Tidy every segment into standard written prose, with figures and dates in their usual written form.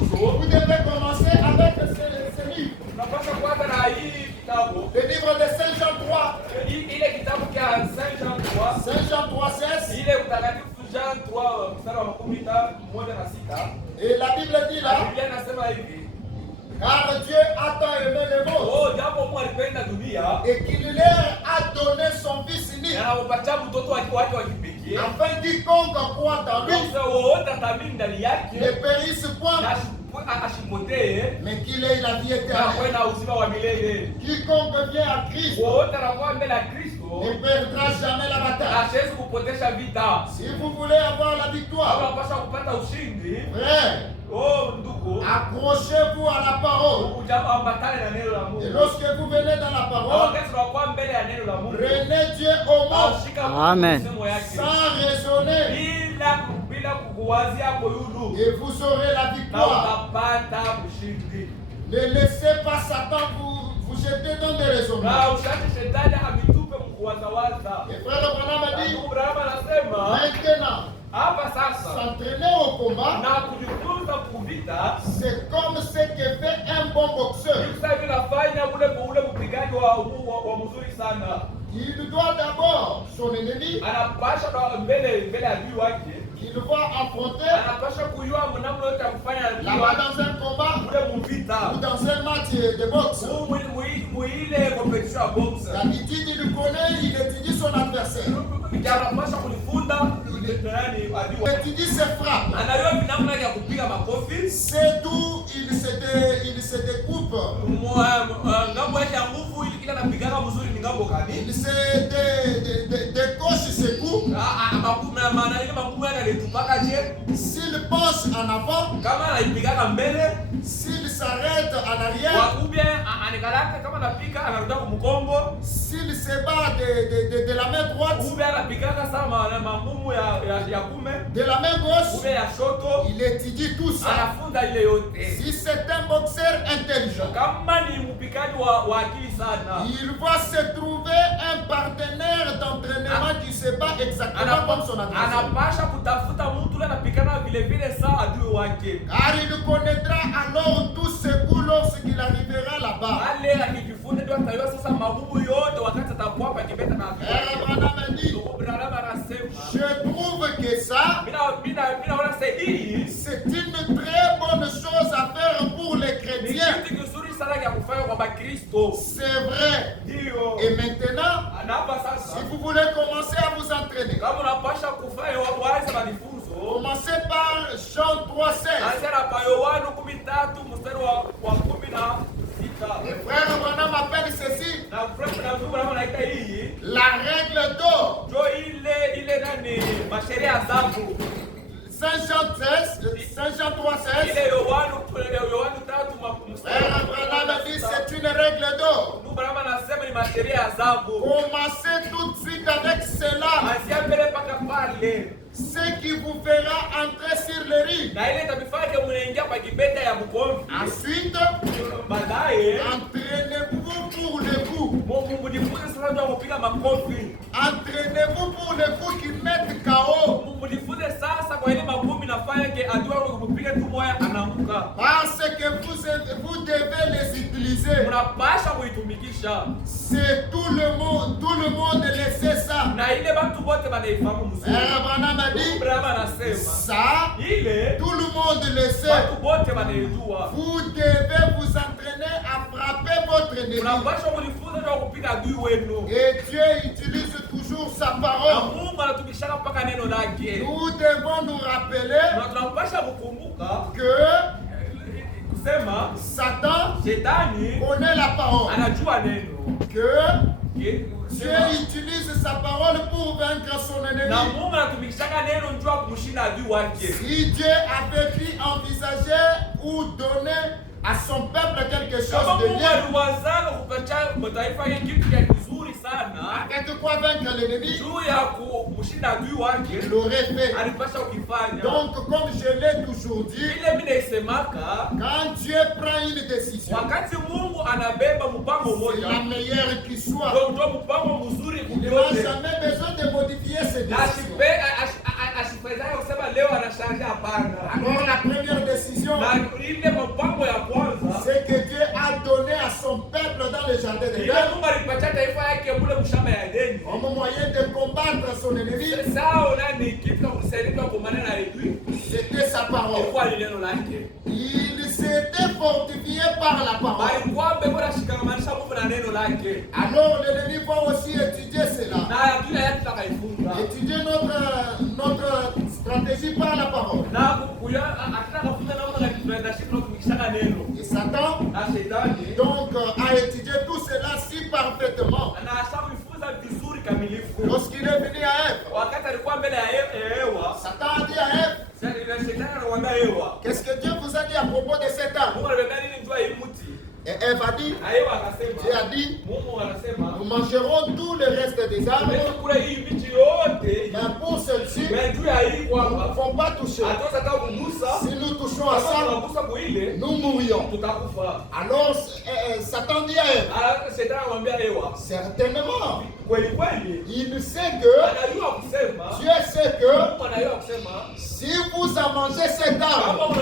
Vous devez commencer avec ce livre. Le livre de Saint Jean 3. Saint Jean 3:16. Et la Bible dit là, car Dieu a tant aimé le monde et qu'il leur a donné son Fils unique, afin quiconque croit en lui ne périsse point, mais qu'il ait la vie éternelle. Quiconque vient à Christ ne perdra jamais la bataille. Si vous voulez avoir la victoire, frère, accrochez-vous à la parole. Et lorsque vous venez dans la parole, prenez Dieu au mot. Amen. Sans raisonner. Et vous aurez la victoire. Ne laissez pas Satan vous jeter dans des raisonnements. Et frère Branham a dit, maintenant, s'entraîner au combat, c'est comme ce que fait un bon boxeur. Il doit d'abord son ennemi qu'il va affronter là-bas dans un combat ou dans un match de boxe. D'habitude, il connaît, il étudie son adversaire. Il étudie ses frappes. C'est d'où il se découpe. Il se décoche ses coups. S'il penche en avant, s'il s'arrête en arrière, s'il se bat de la main droite, de la main gauche, il étudie tout ça. Si c'est un boxeur intelligent, il va se trouver un partenaire d'entraînement qui se bat exactement comme son adversaire. Car il connaîtra alors tous ses coups lorsqu'il arrivera là-bas. Je trouve que ça, c'est une très bonne chose à faire pour les chrétiens. C'est vrai. Et maintenant, si vous voulez commencer à vous entraîner, commencez par Jean 3:16. Le frère Branham appelle ceci la règle d'or. Saint Jean 3:16. Frère Branham dit c'est une règle d'or. Commencez tout de suite avec cela. Ce qui vous fera entrer sur le ring. Ensuite, entraînez-vous pour le coup. Entraînez-vous pour le coup qui mettent KO. Parce que vous devez les utiliser. C'est tout le monde le sait ça. Abraham a dit ça, tout le monde le sait. Vous devez vous entraîner à frapper votre ennemi. Et Dieu utilise toujours sa parole. Nous devons nous rappeler que Satan connaît la parole. Que Dieu utilise sa parole pour vaincre son ennemi. Si Dieu avait pu envisager ou donner à son peuple quelque chose de bien, avec quoi vaincre l'ennemi, il l'aurait fait. Donc, comme je l'ai toujours dit, quand Dieu prend une décision, c'est la meilleure qui soit. Il n'a jamais besoin de modifier ses décisions. Alors la première décision, c'est que Dieu a donné à son peuple dans le jardin d'Éden un moyen de combattre son ennemi. C'était sa parole. Il s'était fortifié par la parole. Alors l'ennemi va aussi étudier cela. Étudier notre stratégie par la parole. Et Satan donc a étudié tout cela si parfaitement. Lorsqu'il est venu à Ève, Satan a dit à Ève, qu'est-ce que Dieu vous a dit à propos de cet arbre? Et Ève a dit, Dieu a dit, nous mangerons tout le reste des arbres, mais pour celle-ci, nous ne pouvons pas toucher. Si nous touchons à ça, nous mourrions. Alors Satan dit à Ève, certainement, il sait que, Dieu sait que, si vous en mangez cet arbre,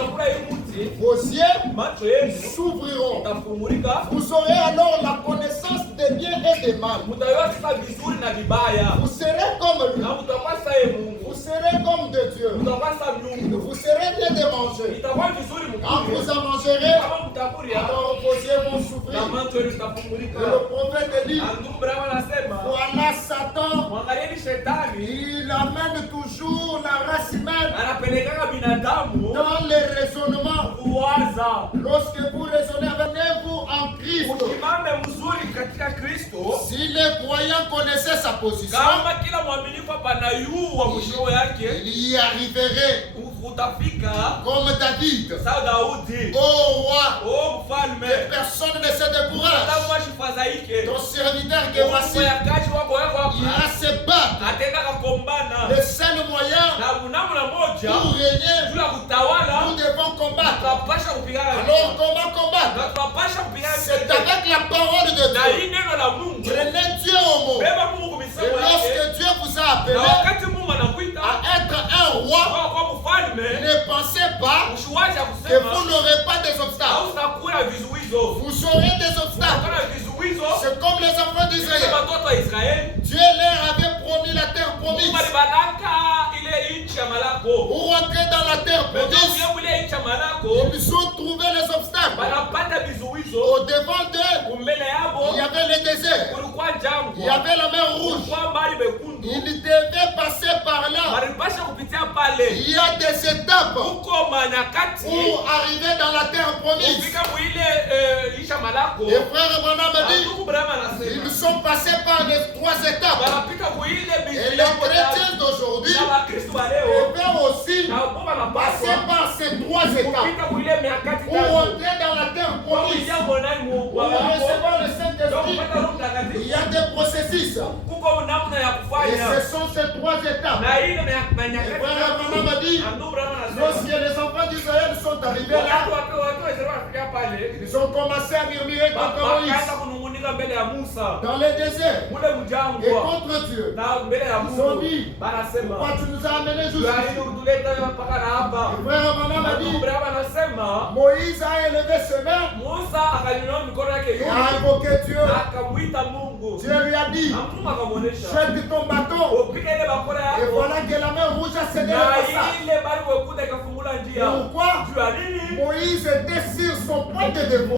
vos yeux s'ouvriront. Vous aurez alors la connaissance des biens et des mal. Vous serez comme lui. Vous serez comme de Dieu. Vous serez bien de manger. Quand vous en mangerez, alors vos yeux vont s'ouvrir. Et le prophète dit, voilà Satan, il amène toujours la race humaine dans les raisonnements. Lorsque vous raisonnez avec vous en Christ, si les croyants connaissaient sa position, il y arriverait comme David. Oh roi, que personne ne se décourage. Ton serviteur que voici ira se battre. Le seul moyen pour régner, nous devons combattre. Alors comment combattre? C'est avec la parole de Dieu. Prenez Dieu au mot. Et lorsque Dieu vous a appelé à être un roi, ne pensez pas que vous n'aurez pas des obstacles. Vous aurez des obstacles. C'est comme les enfants d'Israël. Dieu leur avait promis la terre promise. Pour rentrer dans la terre promise, ils ont trouvé les obstacles. Au devant d'eux, il y avait le désert. Il y avait la mer rouge. Ils devaient passer par là. Il y a des étapes pour arriver dans la terre promise. Et frère Branham dit, ils sont passés par les 3 étapes. Et les chrétiens d'aujourd'hui devaient aussi passer par ces 3 étapes pour rentrer dans la terre promise. Pour recevoir le Saint-Esprit, il y a des processus. Et ce sont ces 3 étapes. Et frère Branham a dit, lorsque les enfants d'Israël sont arrivés là, ils ont commencé à murmurer contre Moïse dans le désert et contre Dieu. Ils ont dit, pourquoi tu nous as amenés jusqu'ici? Frère Branham a dit, Moïse a élevé ses mains et a invoqué Dieu. Dieu lui a dit, jette ton bâton. Et voilà que la mer rouge a cédé le passage. Pourquoi? Moïse était sur son point de dépôt.